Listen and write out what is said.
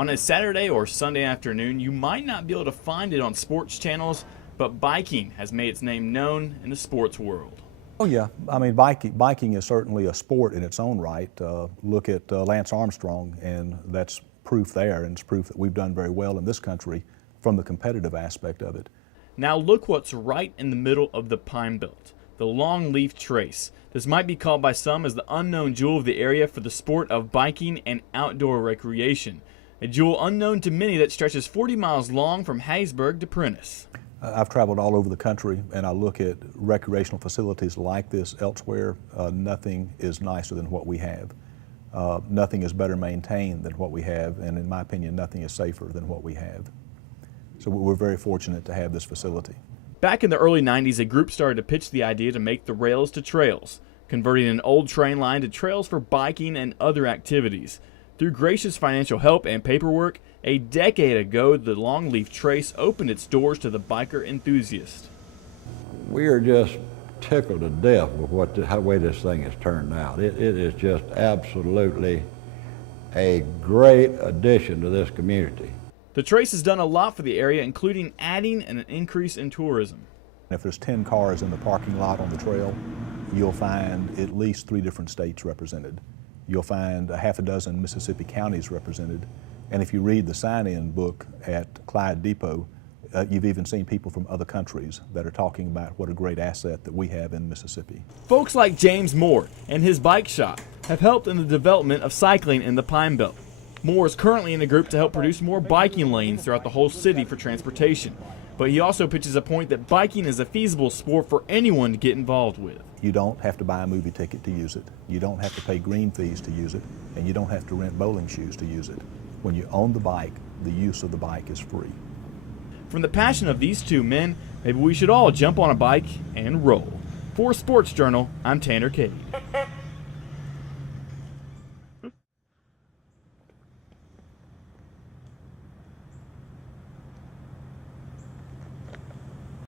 On a Saturday or Sunday afternoon, you might not be able to find it on sports channels, but biking has made its name known in the sports world. Oh yeah, I mean biking is certainly a sport in its own right. Look at Lance Armstrong, and that's proof there, and it's proof that we've done very well in this country from the competitive aspect of it. Now look what's right in the middle of the Pine Belt, the Longleaf Trace. This might be called by some as the unknown jewel of the area for the sport of biking and outdoor recreation. A jewel unknown to many that stretches 40 miles long from Hattiesburg to Prentice. I've traveled all over the country, and I look at recreational facilities like this elsewhere. Nothing is nicer than what we have. Nothing is better maintained than what we have, and in my opinion, nothing is safer than what we have. So we're very fortunate to have this facility. Back in the early 90s, a group started to pitch the idea to make the rails to trails, converting an old train line to trails for biking and other activities. Through gracious financial help and paperwork, a decade ago, the Longleaf Trace opened its doors to the biker enthusiast. We are just tickled to death with how the way this thing has turned out. It is just absolutely a great addition to this community. The Trace has done a lot for the area, including adding an increase in tourism. If there's 10 cars in the parking lot on the trail, you'll find at least 3 different states represented. You'll find a half a dozen Mississippi counties represented. And if you read the sign-in book at Clyde Depot, you've even seen people from other countries that are talking about what a great asset that we have in Mississippi. Folks like James Moore and his bike shop have helped in the development of cycling in the Pine Belt. Moore is currently in a group to help produce more biking lanes throughout the whole city for transportation. But he also pitches a point that biking is a feasible sport for anyone to get involved with. You don't have to buy a movie ticket to use it. You don't have to pay green fees to use it, and you don't have to rent bowling shoes to use it. When you own the bike, the use of the bike is free. From the passion of these two men, maybe we should all jump on a bike and roll. For Sports Journal, I'm Tanner Cade.